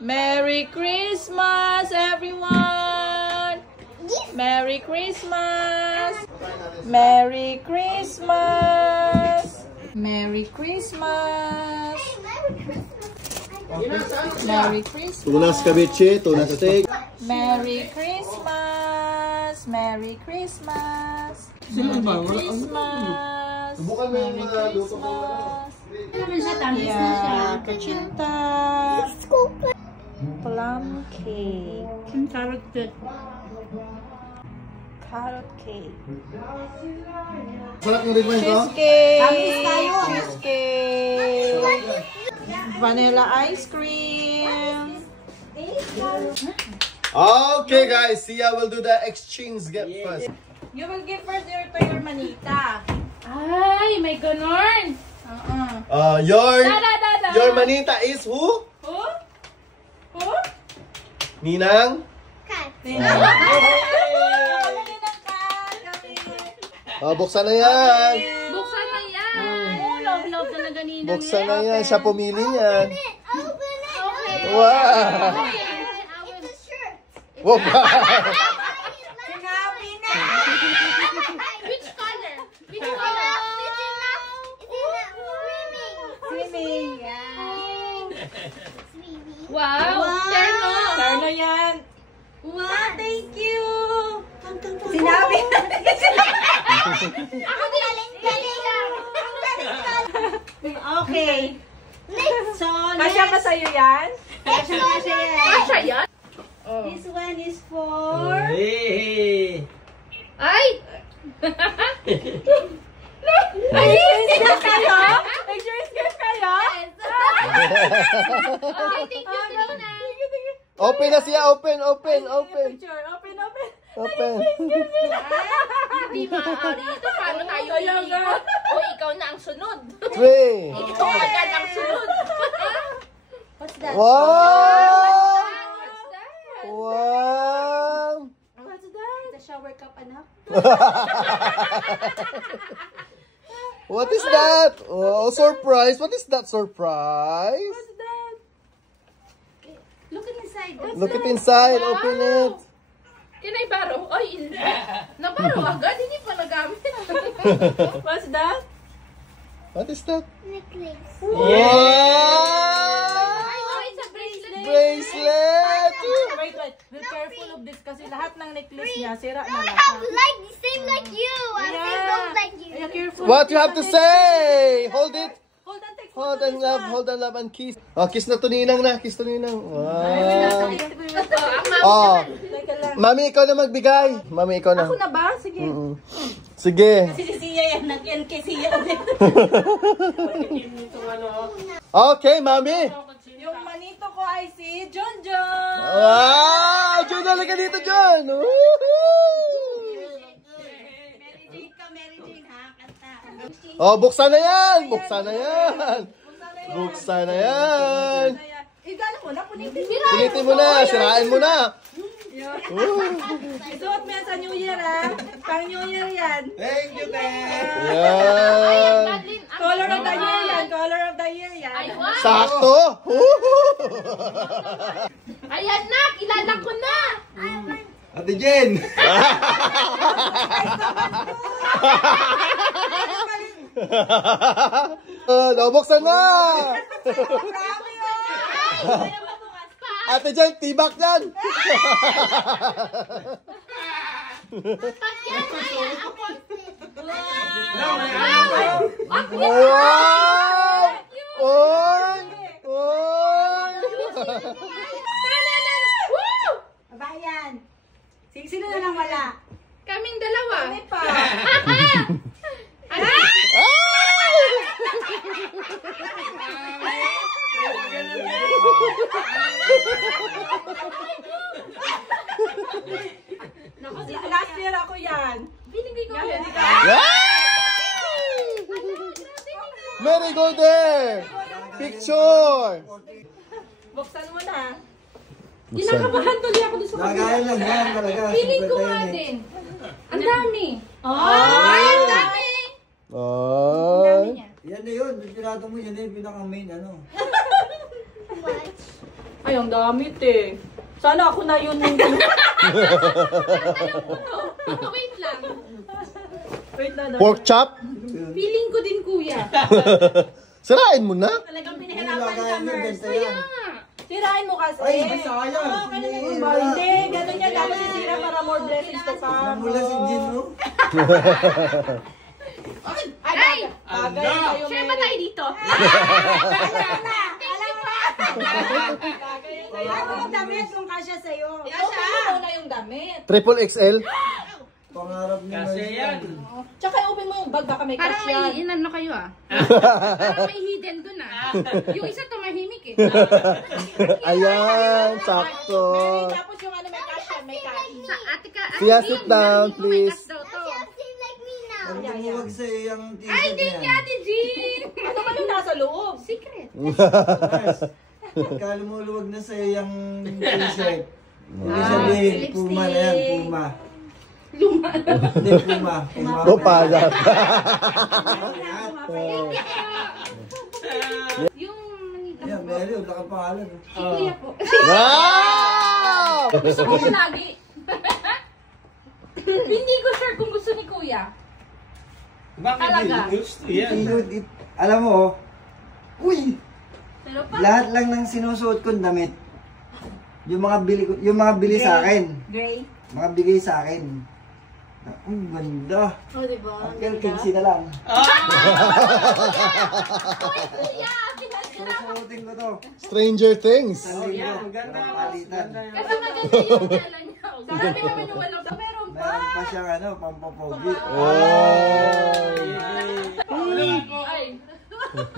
Merry Christmas, everyone! Merry Christmas! Merry Christmas! Merry Christmas! Merry Christmas! Tunas kabichi, tunas steak. Merry Christmas! Merry Christmas! Merry Christmas! Subukan mo yung mga luto ko. Yeah, kachinta. Plum cake. Carrot cake. Carrot cake. Sarap yung rin mo ito? Cheesecake. Cheesecake. Vanilla ice cream. Okay guys, Sia will do the exchange gift first. You will give first to your manita. Ay, may ganon. Your manita is who? Who? Who? Ninang? Buksan na yan. Buksan na yan. Oh, love talaga ninang. Buksan na yan. Siya pumili niyan. Okay. Wow. Wow. Sinabi na. Which color? Which color? Swimming. Wow. Terno. Terno yan. Wow. Thank you. Sinabi na. Ako din. Okay. So, Kasya ba sa'yo yan? Kasha yan? this one is for... Ay! Excuse kayo? Excuse kayo? Okay, thank you, Luna. Open na siya. Open. Picture. Open. Hindi maaari ito. Paano tayo iiwan? O ikaw na ang sunod. 3. Ikaw agad ang sunod. What's that? Wow! What's that? Wow! What's that? The shower cup, anak. What is that? Oh, surprise. What is that surprise? What's that? Look inside. Look it inside. Open it. Can I borrow? Ay, hindi. Nabaro agad. Hindi pa nagamit. What's that? What is that? Necklace. Wow! Ay, it's a bracelet. Bracelet! Wait. Be careful of this kasi lahat ng necklace niya sira na I lahat. have like the same like you. I don't like you. Yeah, careful. What you have to say? Hold it. Hold on, take Hold photo on, this love. one. Hold on, love, and kiss. Oh, kiss na to Ninang na. Kiss to Ninang. Wow. Ang Oh, Teka lang. Mami, ikaw na magbigay. Mami, ikaw na. Ako na ba? Sige. Sige. Si Siya yan. Nag-LK siya. Okay, Mami. Yung manito ko ay si John. Wow! John, talaga dito, John. Mary Jane, ha? Kanta. Oh, buksan na yan. Buksan na yan. Igano mo na, punitin. Punitin mo na. Sirain mo na. Isuot mo yan sa New Year, ha? Pang New Year yan. Thank you, Ted. Ay, Yan. Madeline. Color of the year yan. Color of the year yan. Ay, wow. Sakto. Ayan na, kilala ko na. Ate Jen. Buksan na. Ate Jen, tibak yan. Pag yan, ay, ako. Wow! Oy! Oy! Woo! Bayan. Sino na lang wala? Kaming dalawa. Ano pa? Last year ako yan. Binigay ko yan. Mary, go there! Picture! Buksan mo na. Kinakabahan tuloy ako dun sa Lagayan lang yan talaga. Feeling ko nga din. Ang dami. Ay, ang dami! Ay! Yan na yun. Yung tinato mo, yan na yung pinaka-main ano. Ay, ang damit eh. Sana ako na yun. Wait lang. Wait na. Pork chop? Feeling ko din, kuya. Sirain mo na. Talagang pinahirapan ka, Mers. Kaya nga. Sirain mo kasi. Ay, sayang. Oo, ganun ba? Hindi, ganun yan. Dapat sisira para more blessings to come. Mula si Jin, no? Ay! Bagay kayo, Share ba tayo dito? Ano ang damit kung kasya sa'yo? Ikaw na yung damit. Triple XL? Pangarap ni Mers yan. Tsaka open mo yung bag, baka may Parang cash may yan. inano kayo ah. Parang may hidden dun ah. Yung isa tumahimik eh. Ayan, sakto. Tapos yung ano, may cash yan, may cash. Sa ate ka. Sia, sit down, please. Ang lumuwag sa'yo yung Ay, t-shirt di niyan. niya, Ate Jean! Ano ba yung nasa loob? Secret. Mers, pagka lumuluwag na sa'yo yung t-shirt, hindi sabihin, Puma na yan, Puma. Luma. Hindi, Puma. Puma. Lupalat. Yung manita Yan, Mary, wala kang pangalan. si kuya po. Wow! Gusto ko lagi. Hindi ko sure kung gusto ni kuya. Talaga. Alam mo, uy, Pero pa. lahat lang ng sinusuot kong damit, yung mga bili sa akin, Gray. mga bigay sa akin. Ang ganda. Oh, diba? Uncle, 15 na lang. Kuya, Susuotin ko to. Stranger Things. Sa linggo, palitan. kasi maganda yung dala niya. Sabi naman yung walang meron pa. Meron pa siyang ano, pampapogi. Ay.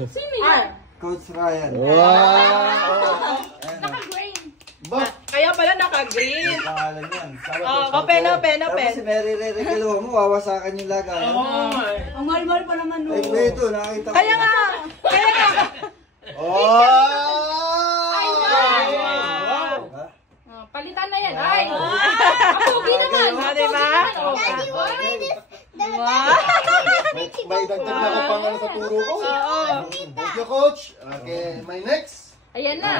Sino Ay, yan? Coach Ryan. Wow! Naka-grain. Ba? kaya pala naka-green. Ang pangalan yan. Open, open, Tapos open. si Mary re-regalo mo, wawasakan yung lagay. Ang mahal-mahal pa naman Eh, no. ito, nakakita ko. Kaya nga. Oh! Ha? Palitan na yan. Ay. Ang pogi naman. Ah, diba? Daddy, what is this? May dagdag na ka pang ano sa turo ko. Thank you, Coach. Okay, my next. Ayan na.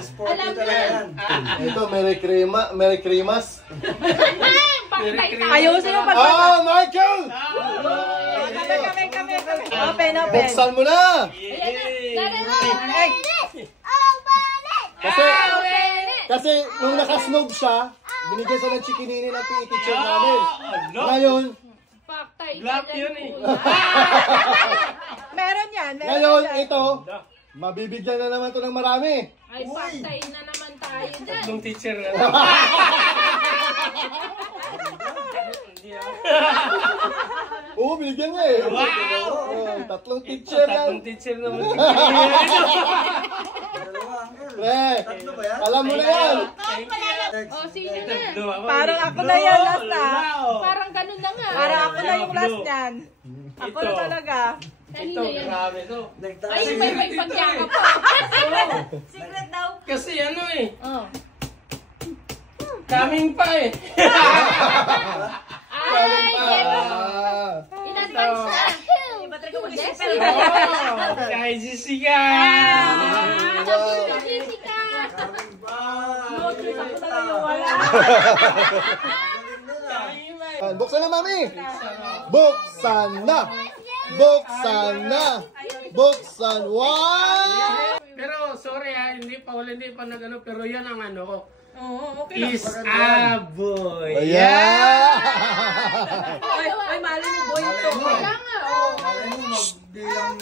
Sporty Alam talaga niya. yan. Ito, Merry Christmas. Ayusin yung Ah, Michael! Kami. Open, open. Buksan mo na! Ayan na. Kasi nung nakasnob siya, binigay sa ng chikinini ng PE teacher namin. Ngayon, Paktay. Black yun eh. Meron yan. ngayon, ito, mabibigyan na naman to ng marami. Ay, paktay na naman tayo dyan. Yung teacher na. Oo, binigyan niya eh. Wow! Tatlong teacher Tatlong lang. teacher naman. Dalawa, uncle. Pre, Tatlo ba yan? alam mo na yan. Oh, sino na? Parang ako na yan, last na. Parang ganun na nga. Parang ako na yung last niyan. Ako na talaga. Ito, Kanina yan. grabe to. Ay, may pagkaka pa. Secret daw. Kasi ano eh, Oh. coming pa eh. Ay, Ah. in advance na. Iba talaga mag-isip. Kay Jessica. Wow. Jessica. Coming ba? Ako na yung wala. Buksan na, Mami! Buksan na! Buksan na! Buksan! Wow! Pero sorry ha, hindi pa nagano, pero yan ang ano ko. Oo, okay lang. Is a boy. Ayan! Ay, mali mo, boy ito. Wala nga, oh. Alam mo, magbilang...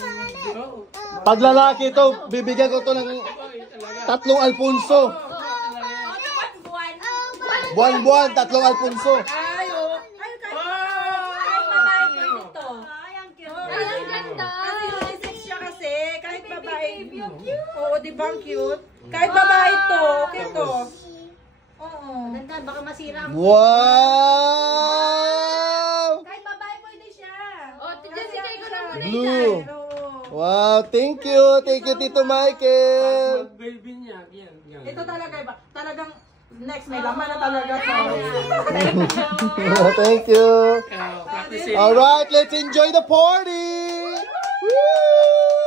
Oo. Pag lalaki to, bibigyan ko to ng 3 Alfonso. Buwan-buwan, 3 Alfonso. Ay, oh. Ay, kahit babae pwede to. Ay, ang cute. Ay, ang ganda. Kasi unisex siya kasi, kahit babae. Oo, di ba ang cute? Kahit babae to, okay to. Oo. Ganda, baka masira ang... Wow! Kahit babae pwede siya. Oh, Jessica, ikaw na muna. Blue. Oo. Wow, thank you. Thank you, Tito Michael. Baby niya, yan. Ito talaga iba. Talagang next may laman na talaga. Thank you. Practice it. All right, let's enjoy the party. Woo!